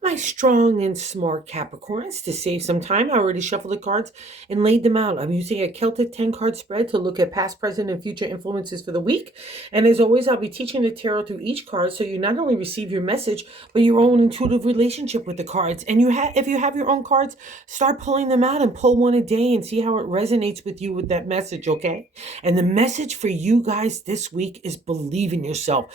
My strong and smart Capricorns, to save some time, I already shuffled the cards and laid them out. I'm using a Celtic 10 card spread to look at past, present, and future influences for the week. And as always, I'll be teaching the tarot through each card so you not only receive your message, but your own intuitive relationship with the cards. And if you have your own cards, start pulling them out and pull one a day and see how it resonates with you with that message, okay? And the message for you guys this week is believe in yourself.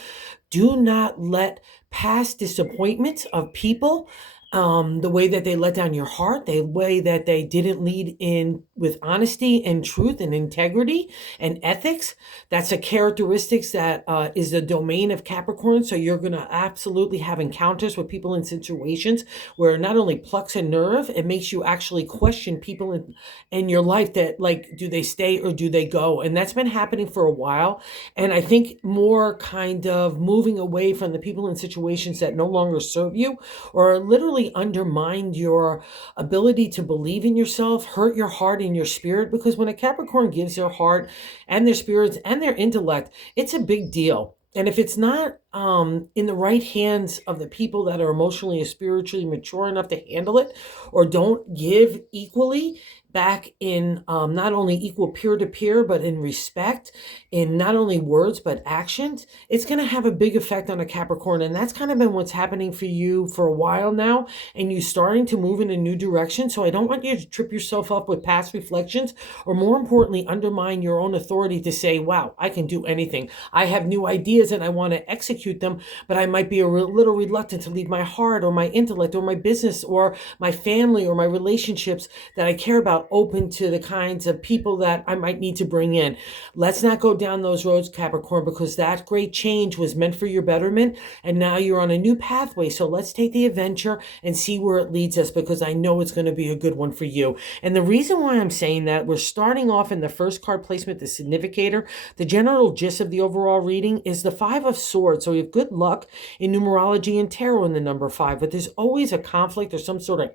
Do not let past disappointments of people, the way that they let down your heart, the way that they didn't lead in with honesty and truth and integrity and ethics. That's a characteristics that is the domain of Capricorn. So you're going to absolutely have encounters with people in situations where it not only plucks a nerve, it makes you actually question people in your life that, like, do they stay or do they go? And that's been happening for a while. And I think more kind of moving away from the people in situations that no longer serve you or literally undermine your ability to believe in yourself, hurt your heart and your spirit. Because when a Capricorn gives their heart and their spirits and their intellect, it's a big deal. And if it's not in the right hands of the people that are emotionally or spiritually mature enough to handle it, or don't give equally back in not only equal peer to peer, but in respect, in not only words, but actions, it's going to have a big effect on a Capricorn. And that's kind of been what's happening for you for a while now. And you starting to move in a new direction. So I don't want you to trip yourself up with past reflections, or more importantly, undermine your own authority to say, wow, I can do anything. I have new ideas and I want to execute them, but I might be a little reluctant to leave my heart or my intellect or my business or my family or my relationships that I care about open to the kinds of people that I might need to bring in. Let's not go down those roads, Capricorn, because that great change was meant for your betterment. And now you're on a new pathway. So let's take the adventure and see where it leads us, because I know it's going to be a good one for you. And the reason why I'm saying that, we're starting off in the first card placement, the significator. The general gist of the overall reading is the Five of Swords. So you have good luck in numerology and tarot in the number 5, but there's always a conflict or some sort of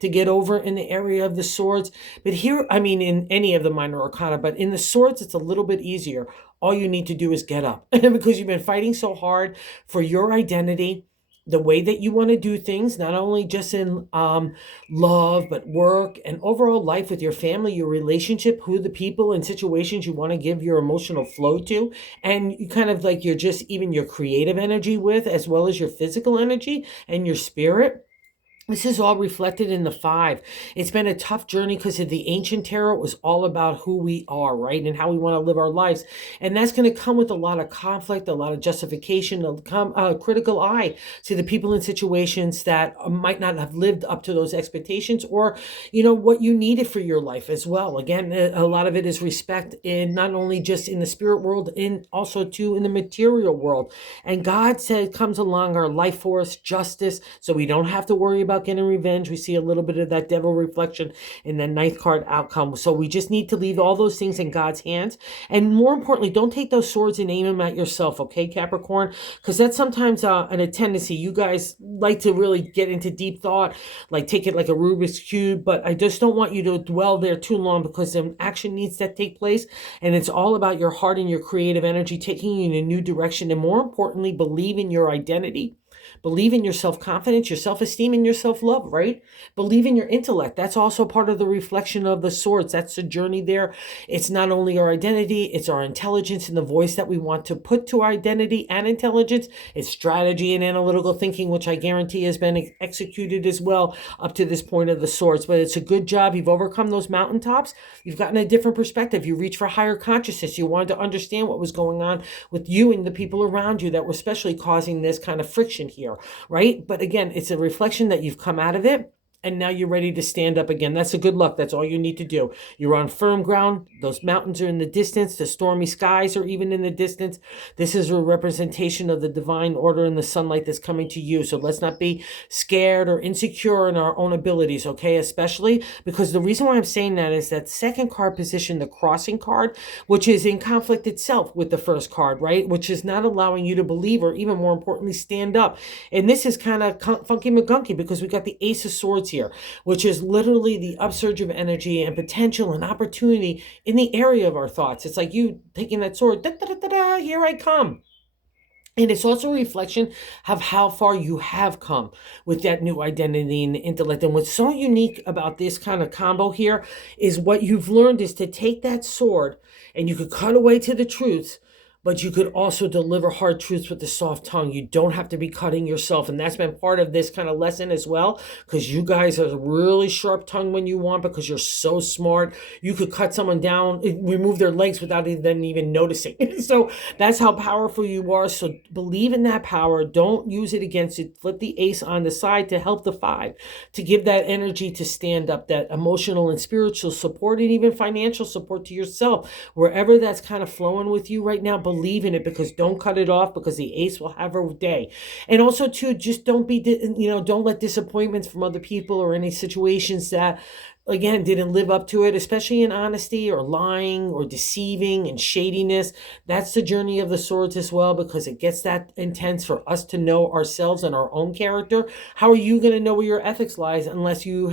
to get over in the area of the swords. But here, I mean, in any of the minor arcana, but in the swords, it's a little bit easier. All you need to do is get up because you've been fighting so hard for your identity, the way that you want to do things, not only just in love, but work and overall life with your family, your relationship, who the people and situations you want to give your emotional flow to. And you kind of like you're just even your creative energy with, as well as your physical energy and your spirit. This is all reflected in the 5. It's been a tough journey because of the ancient tarot. It was all about who we are, right? And how we want to live our lives. And that's going to come with a lot of conflict, a lot of justification, a critical eye to the people in situations that might not have lived up to those expectations, or, you know, what you needed for your life as well. Again, a lot of it is respect in not only just in the spirit world, in also too in the material world. And God said comes along our life force, justice, so we don't have to worry about getting revenge. We see a little bit of that devil reflection in the 9th card outcome. So we just need to leave all those things in God's hands. And more importantly, don't take those swords and aim them at yourself, okay, Capricorn? Because that's sometimes a tendency. You guys like to really get into deep thought, like take it like a Rubik's Cube, but I just don't want you to dwell there too long, because some action needs to take place. And it's all about your heart and your creative energy taking you in a new direction. And more importantly, believe in your identity. Believe in your self-confidence, your self-esteem, and your self-love, right? Believe in your intellect. That's also part of the reflection of the swords. That's the journey there. It's not only our identity, it's our intelligence and the voice that we want to put to our identity and intelligence. It's strategy and analytical thinking, which I guarantee has been executed as well up to this point of the swords. But it's a good job. You've overcome those mountaintops. You've gotten a different perspective. You reach for higher consciousness. You wanted to understand what was going on with you and the people around you that were especially causing this kind of friction here, right? But again, it's a reflection that you've come out of it. And now you're ready to stand up again. That's a good luck. That's all you need to do. You're on firm ground. Those mountains are in the distance. The stormy skies are even in the distance. This is a representation of the divine order and the sunlight that's coming to you. So let's not be scared or insecure in our own abilities, okay? Especially because the reason why I'm saying that is that second card position, the crossing card, which is in conflict itself with the first card, right? Which is not allowing you to believe, or even more importantly, stand up. And this is kind of funky McGunky, because we got the Ace of Swords here, which is literally the upsurge of energy and potential and opportunity in the area of our thoughts. It's like you taking that sword, da, da, da, da, da, here I come. And it's also a reflection of how far you have come with that new identity and intellect. And what's so unique about this kind of combo here is what you've learned is to take that sword and you could cut away to the truths, but you could also deliver hard truths with the soft tongue. You don't have to be cutting yourself. And that's been part of this kind of lesson as well, because you guys are really sharp tongue when you want, because you're so smart. You could cut someone down, remove their legs without them even noticing. So that's how powerful you are. So believe in that power. Don't use it against it. Flip the ace on the side to help the 5, to give that energy to stand up, that emotional and spiritual support, and even financial support to yourself. Wherever that's kind of flowing with you right now, believe in it, because don't cut it off, because the ace will have her day. And also too, just don't let disappointments from other people or any situations that again didn't live up to it, especially in honesty or lying or deceiving and shadiness. That's the journey of the swords as well, because it gets that intense for us to know ourselves and our own character. How are you going to know where your ethics lies unless you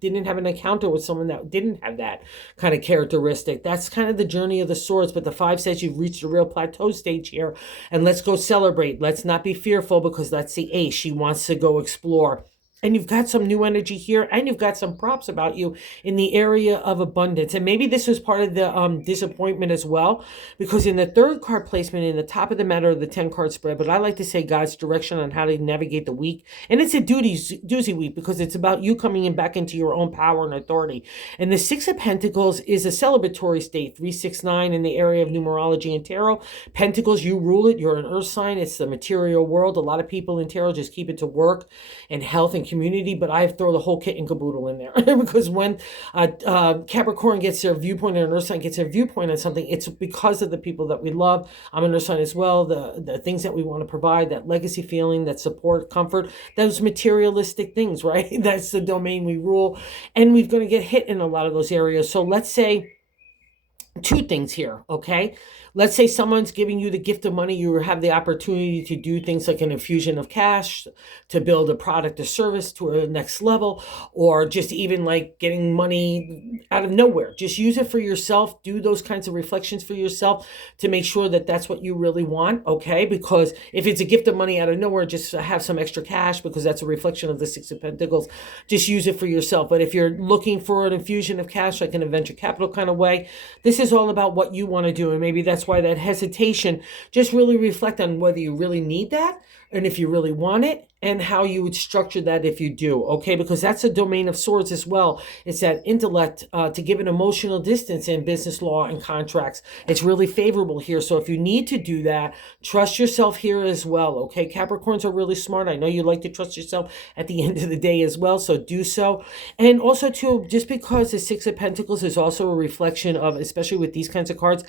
didn't have an encounter with someone that didn't have that kind of characteristic? That's kind of the journey of the swords. But the 5 says you've reached a real plateau stage here, and let's go celebrate. Let's not be fearful, because that's the ace. She wants to go explore. And you've got some new energy here, and you've got some props about you in the area of abundance. And maybe this was part of the disappointment as well, because in the 3rd card placement in the top of the matter of the 10-card spread, but I like to say God's direction on how to navigate the week. And it's a doozy week, because it's about you coming in back into your own power and authority. And the 6 of Pentacles is a celebratory state, 369 in the area of numerology and tarot. Pentacles, you rule it. You're an earth sign. It's the material world. A lot of people in tarot just keep it to work and health and community, but I throw the whole kit and caboodle in there because when Capricorn gets their viewpoint and an earth sign gets their viewpoint on something, it's because of the people that we love. I'm an earth sign as well. The things that we want to provide, that legacy feeling, that support, comfort, those materialistic things, right? That's the domain we rule, and we're going to get hit in a lot of those areas. So let's say 2 things here, okay? Let's say someone's giving you the gift of money. You have the opportunity to do things like an infusion of cash, to build a product or service to a next level, or just even like getting money out of nowhere. Just use it for yourself. Do those kinds of reflections for yourself to make sure that that's what you really want, okay? Because if it's a gift of money out of nowhere, just have some extra cash, because that's a reflection of the 6 of Pentacles. Just use it for yourself. But if you're looking for an infusion of cash, like in a venture capital kind of way, this is all about what you want to do. And maybe that's why that hesitation. Just really reflect on whether you really need that, and if you really want it, and how you would structure that if you do, okay? Because that's a domain of swords as well. It's that intellect to give an emotional distance in business law and contracts. It's really favorable here. So if you need to do that, trust yourself here as well, okay? Capricorns are really smart. I know you like to trust yourself at the end of the day as well, so do so. And also too, just because the 6 of Pentacles is also a reflection of, especially with these kinds of cards,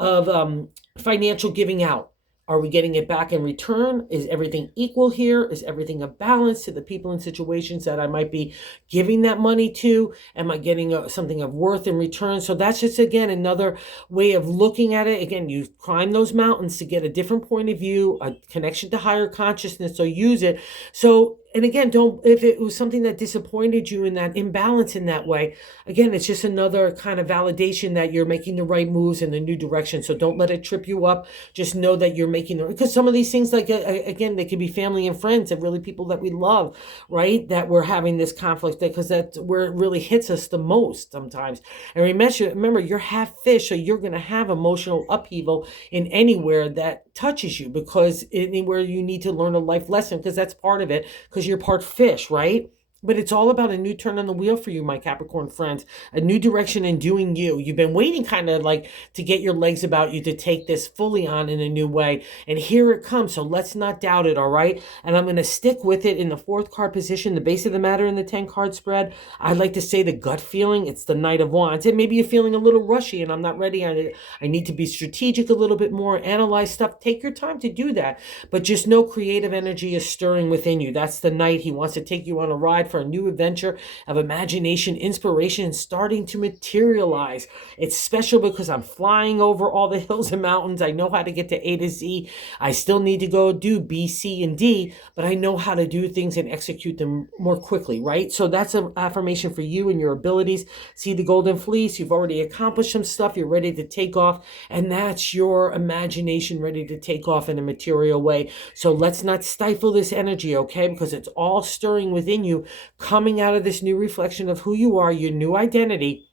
of financial giving out. Are we getting it back in return? Is everything equal here? Is everything a balance to the people and situations that I might be giving that money to? Am I getting something of worth in return? So that's just, again, another way of looking at it. Again, you climb those mountains to get a different point of view, a connection to higher consciousness, so use it. So, and again, if it was something that disappointed you in that imbalance in that way, again, it's just another kind of validation that you're making the right moves in the new direction. So don't let it trip you up. Just know that you're making because some of these things, like, again, they could be family and friends and really people that we love, right? That we're having this conflict, because that's where it really hits us the most sometimes. And remember, you're half fish, so you're going to have emotional upheaval in anywhere that touches you, because anywhere you need to learn a life lesson, because that's part of it, because you're part fish, right? But it's all about a new turn on the wheel for you, my Capricorn friends. A new direction in doing you. You've been waiting kind of like to get your legs about you to take this fully on in a new way. And here it comes. So let's not doubt it, all right? And I'm going to stick with it in the 4th card position, the base of the matter in the 10-card spread. I'd like to say the gut feeling. It's the Knight of Wands. And maybe you're feeling a little rushy and I'm not ready. I need to be strategic a little bit more, analyze stuff. Take your time to do that. But just know creative energy is stirring within you. That's the Knight. He wants to take you on a ride life for a new adventure of imagination, inspiration, and starting to materialize. It's special because I'm flying over all the hills and mountains. I know how to get to A to Z. I still need to go do B, C, and D, but I know how to do things and execute them more quickly, right? So that's an affirmation for you and your abilities. See the golden fleece. You've already accomplished some stuff. You're ready to take off, and that's your imagination ready to take off in a material way. So let's not stifle this energy, okay? Because it's all stirring within you, coming out of this new reflection of who you are, your new identity,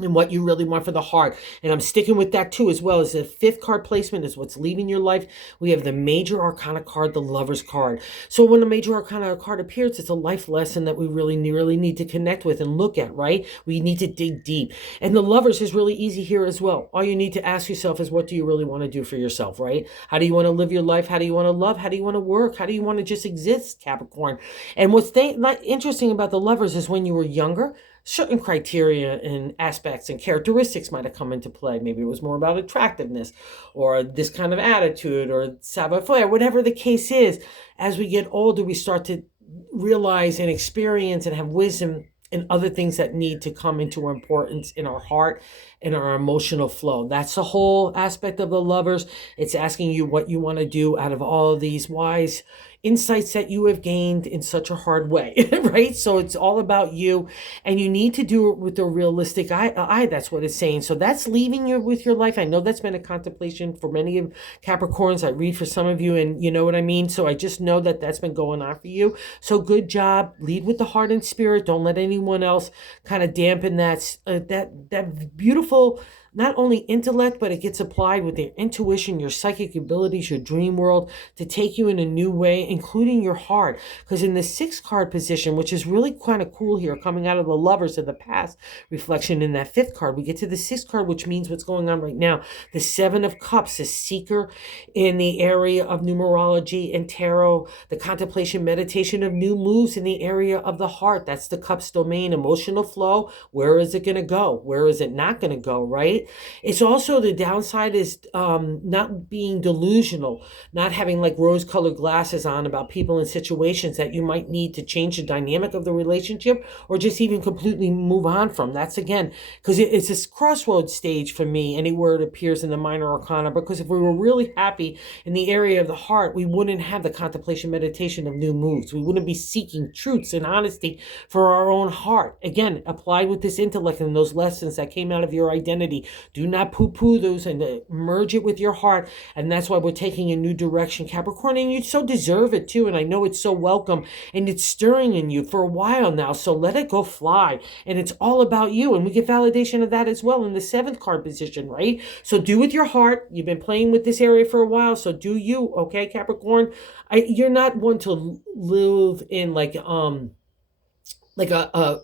and what you really want for the heart. And I'm sticking with that too, as well as the fifth card placement is what's leaving your life. We have the major arcana card, the Lover's card. So when a major arcana card appears, it's a life lesson that we really need to connect with and look at, right? We need to dig deep. And the Lovers is really easy here as well. All you need to ask yourself is, what do you really want to do for yourself, right? How do you want to live your life? How do you want to love? How do you want to work? How do you want to just exist, Capricorn? And what's interesting about the Lovers is when you were younger, certain criteria and aspects and characteristics might have come into play. Maybe it was more about attractiveness or this kind of attitude or savoir-faire, whatever the case is. As we get older, we start to realize and experience and have wisdom and other things that need to come into importance in our heart and our emotional flow. That's the whole aspect of the Lovers. It's asking you what you want to do out of all of these wise insights that you have gained in such a hard way, right? So it's all about you, and you need to do it with a realistic eye. That's what it's saying. So that's leaving you with your life. I know that's been a contemplation for many of Capricorns. I read for some of you, and you know what I mean? So I just know that that's been going on for you. So good job. Lead with the heart and spirit. Don't let anyone else kind of dampen that beautiful, not only intellect, but it gets applied with your intuition, your psychic abilities, your dream world to take you in a new way, including your heart. Because in the sixth card position, which is really kind of cool here, coming out of the Lovers of the past reflection in that fifth card, we get to the sixth card, which means what's going on right now. The Seven of Cups, a seeker in the area of numerology and tarot, the contemplation, meditation of new moves in the area of the heart. That's the Cups domain, emotional flow. Where is it going to go? Where is it not going to go, right? It's also, the downside is not being delusional, not having like rose-colored glasses on about people and situations that you might need to change the dynamic of the relationship or just even completely move on from. That's again, because it's this crossroads stage for me, anywhere it appears in the minor arcana, because if we were really happy in the area of the heart, we wouldn't have the contemplation meditation of new moves. We wouldn't be seeking truths and honesty for our own heart. Again, applied with this intellect and those lessons that came out of your identity. Do not poo-poo those and merge it with your heart. And that's why we're taking a new direction, Capricorn. And you so deserve it too. And I know it's so welcome and it's stirring in you for a while now. So let it go fly. And it's all about you. And we get validation of that as well in the seventh card position, right? So do with your heart. You've been playing with this area for a while. So do you, okay, Capricorn? You're not one to live in like a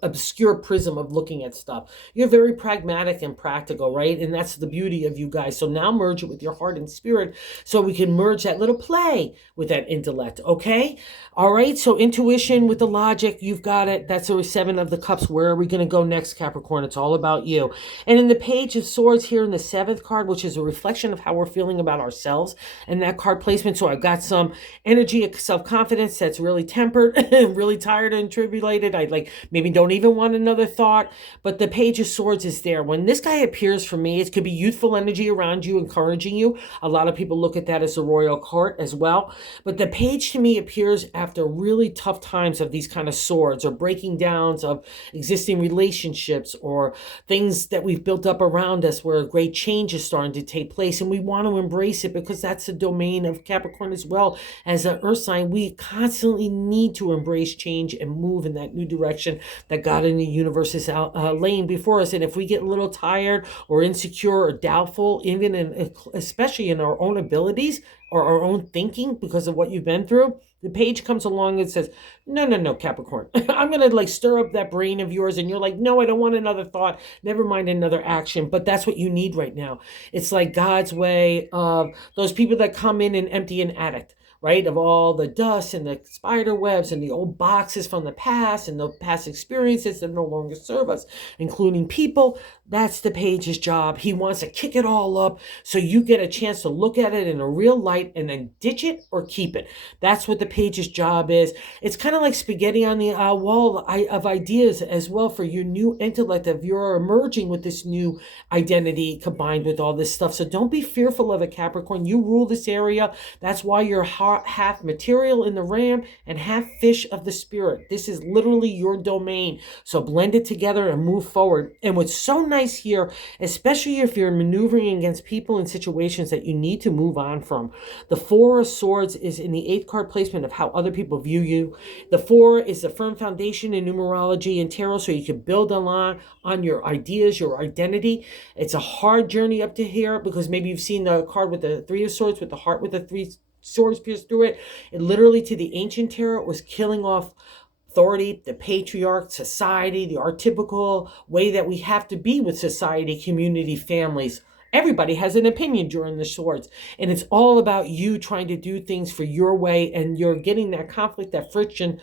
obscure prism of looking at stuff. You're very pragmatic and practical, right? And that's the beauty of you guys. So now merge it with your heart and spirit so we can merge that little play with that intellect, okay? All right, so intuition with the logic, you've got it. That's the Seven of the Cups. Where are we going to go next, Capricorn? It's all about you. And in the Page of Swords here in the seventh card, which is a reflection of how we're feeling about ourselves and that card placement. So I've got some energy of self-confidence that's really tempered, really tired and tribulated. I maybe don't even want another thought, but the Page of Swords is there. When this guy appears for me, it could be youthful energy around you, encouraging you. A lot of people look at that as the royal court as well. But the Page to me appears after really tough times of these kind of swords or breaking downs of existing relationships or things that we've built up around us where a great change is starting to take place. And we want to embrace it because that's the domain of Capricorn as well. As an earth sign, we constantly need to embrace change and move in that new direction that God in the universe is laying before us. And if we get a little tired or insecure or doubtful, even especially in our own abilities or our own thinking because of what you've been through, the Page comes along and says, no, Capricorn, I'm going to stir up that brain of yours. And you're like, no, I don't want another thought. Never mind another action. But that's what you need right now. It's like God's way of those people that come in and empty an attic. right? Of all the dust and the spider webs and the old boxes from the past and the past experiences that no longer serve us, including people. That's the page's job. He wants to kick it all up so you get a chance to look at it in a real light and then ditch it or keep it. That's what the page's job is. It's kind of like spaghetti on the wall of ideas as well for your new intellect of you're emerging with this new identity combined with all this stuff. So don't be fearful of it, Capricorn. You rule this area. That's why you're half material in the ram and half fish of the spirit. This is literally your domain. So blend it together and move forward. And what's so nice here, especially if you're maneuvering against people and situations that you need to move on from, the Four of Swords is in the 8th card placement of how other people view you. The 4 is the firm foundation in numerology and tarot, so you can build on your ideas, your identity. It's a hard journey up to here because maybe you've seen the card with the 3 of Swords with the heart with the 3 swords pierced through it. It literally, to the ancient tarot, was killing off authority, the patriarch, society, the archetypical way that we have to be with society, community, families. Everybody has an opinion during the swords, and it's all about you trying to do things for your way, and you're getting that conflict, that friction.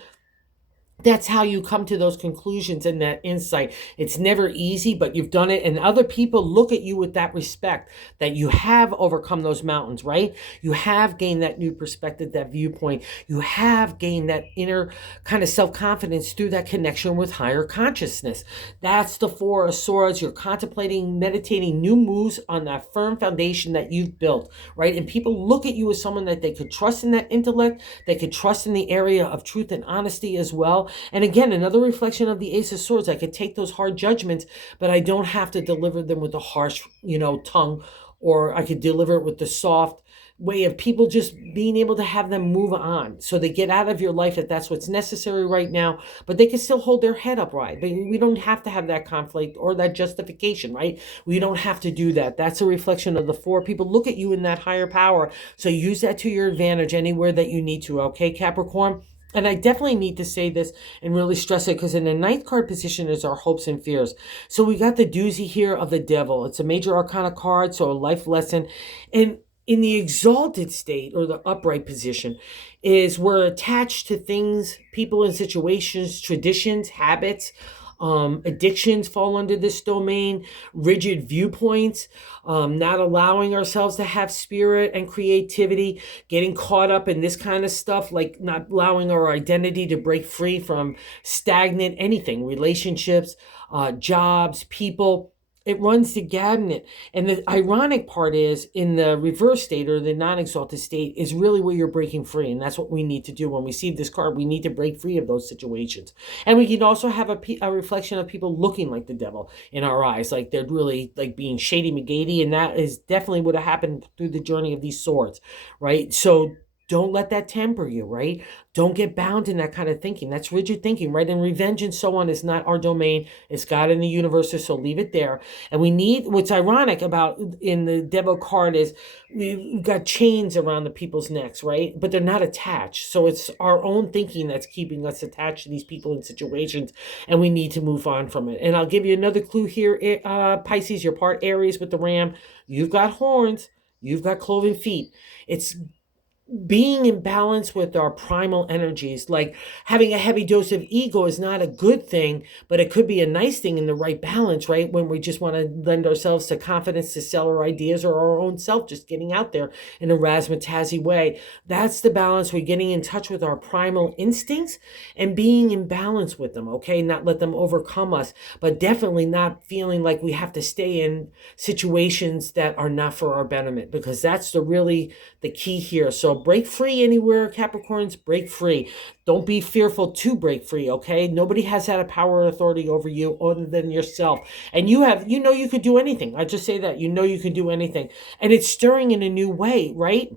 That's how you come to those conclusions and that insight. It's never easy, but you've done it. And other people look at you with that respect that you have overcome those mountains, right? You have gained that new perspective, that viewpoint. You have gained that inner kind of self-confidence through that connection with higher consciousness. That's the 4 of Swords. You're contemplating, meditating new moves on that firm foundation that you've built, right? And people look at you as someone that they could trust in that intellect. They could trust in the area of truth and honesty as well. And again, another reflection of the Ace of Swords. I could take those hard judgments, but I don't have to deliver them with a harsh, tongue, or I could deliver it with the soft way of people just being able to have them move on. So they get out of your life if that's what's necessary right now, but they can still hold their head up, right? We don't have to have that conflict or that justification, right? We don't have to do that. That's a reflection of the 4. People look at you in that higher power. So use that to your advantage anywhere that you need to, okay, Capricorn? And I definitely need to say this and really stress it, because in the 9th card position is our hopes and fears. So we got the doozy here of the Devil. It's a major arcana card, so a life lesson. And in the exalted state, or the upright position, is we're attached to things, people and situations, traditions, habits. Addictions fall under this domain, rigid viewpoints, not allowing ourselves to have spirit and creativity, getting caught up in this kind of stuff, like not allowing our identity to break free from stagnant anything, relationships, jobs, people. It runs the gamut. And the ironic part is, in the reverse state, or the non-exalted state, is really where you're breaking free. And that's what we need to do. When we see this card, we need to break free of those situations. And we can also have a reflection of people looking like the devil in our eyes, like they're really like being shady McGady. And that is definitely what happened through the journey of these swords, right? So don't let that temper you, right? Don't get bound in that kind of thinking. That's rigid thinking, right? And revenge and so on is not our domain. It's God in the universe, so leave it there. And we need, what's ironic about in the Devil card is we've got chains around the people's necks, right? But they're not attached. So it's our own thinking that's keeping us attached to these people and situations, and we need to move on from it. And I'll give you another clue here, Pisces, you're part Aries with the ram. You've got horns. You've got cloven feet. It's being in balance with our primal energies. Like having a heavy dose of ego is not a good thing, but it could be a nice thing in the right balance, right? When we just want to lend ourselves to confidence to sell our ideas, or our own self just getting out there in a razzmatazzy way. That's the balance. We're getting in touch with our primal instincts and being in balance with them, okay? Not let them overcome us, but definitely not feeling like we have to stay in situations that are not for our betterment, because that's really the key here. So break free anywhere, Capricorns, break free. Don't be fearful to break free, okay? Nobody has had a power or authority over you other than yourself. And you could do anything. I just say that, you could do anything. And it's stirring in a new way, right?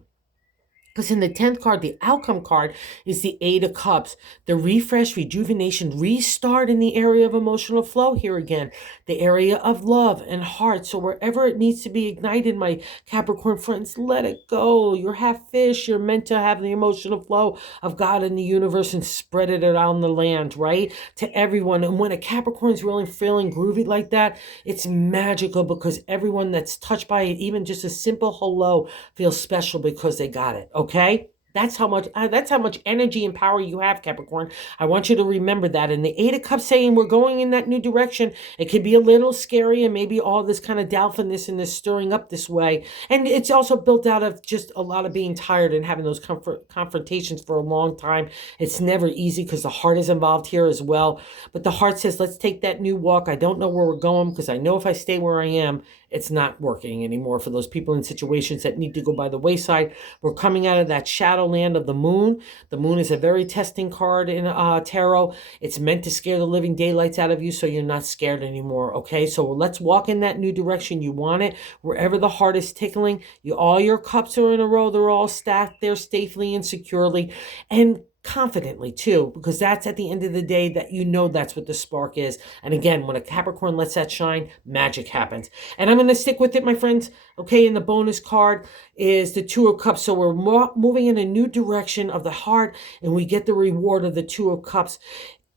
Because in the 10th card, the outcome card is the 8 of Cups. The refresh, rejuvenation, restart in the area of emotional flow here again. The area of love and heart. So wherever it needs to be ignited, my Capricorn friends, let it go. You're half fish. You're meant to have the emotional flow of God in the universe and spread it around the land, right? To everyone. And when a Capricorn's really feeling groovy like that, it's magical, because everyone that's touched by it, even just a simple hello, feels special because they got it. Okay? That's how much energy and power you have, Capricorn. I want you to remember that. And the Eight of Cups saying we're going in that new direction. It can be a little scary, and maybe all this kind of doubtfulness and this stirring up this way. And it's also built out of just a lot of being tired and having those confrontations for a long time. It's never easy because the heart is involved here as well. But the heart says, let's take that new walk. I don't know where we're going because I know if I stay where I am, it's not working anymore for those people in situations that need to go by the wayside. We're coming out of that shadow land of the moon. The moon is a very testing card in tarot. It's meant to scare the living daylights out of you so you're not scared anymore, okay? So let's walk in that new direction. You want it. Wherever the heart is tickling, all your cups are in a row. They're all stacked there safely and securely. And confidently too, because that's at the end of the day that that's what the spark is. And again, when a Capricorn lets that shine, magic happens. And I'm going to stick with it, my friends. Okay, and the bonus card is the Two of Cups. So we're moving in a new direction of the heart, and we get the reward of the Two of Cups.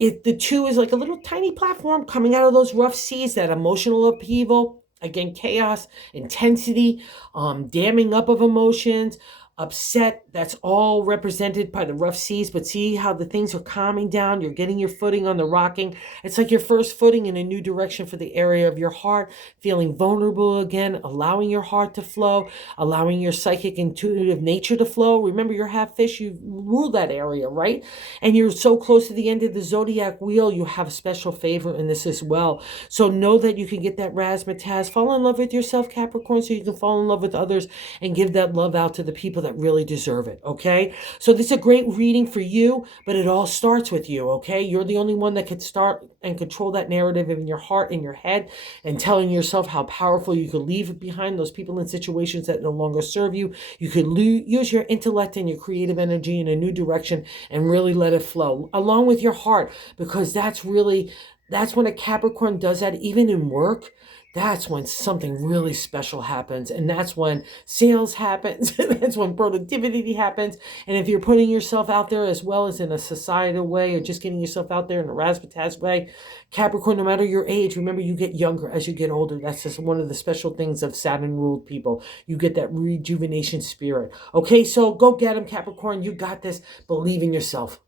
The two is like a little tiny platform coming out of those rough seas, that emotional upheaval, again, chaos, intensity, damming up of emotions, upset. That's all represented by the rough seas. But see how the things are calming down. You're getting your footing on the rocking. It's like your first footing in a new direction for the area of your heart, feeling vulnerable again, allowing your heart to flow, allowing your psychic intuitive nature to flow. Remember, you're half fish. You rule that area, right? And you're so close to the end of the zodiac wheel. You have a special favor in this as well. So know that you can get that razzmatazz. Fall in love with yourself, Capricorn, so you can fall in love with others and give that love out to the people that really deserve it, okay? So this is a great reading for you, but it all starts with you, okay? You're the only one that can start and control that narrative in your heart, in your head, and telling yourself how powerful you could leave behind those people in situations that no longer serve you. You could use your intellect and your creative energy in a new direction and really let it flow, along with your heart, because that's when a Capricorn does that, even in work. That's when something really special happens. And that's when sales happens. That's when productivity happens. And if you're putting yourself out there as well as in a societal way, or just getting yourself out there in a razzmatazz way, Capricorn, no matter your age, remember, you get younger as you get older. That's just one of the special things of Saturn-ruled people. You get that rejuvenation spirit. Okay, so go get them, Capricorn. You got this. Believe in yourself.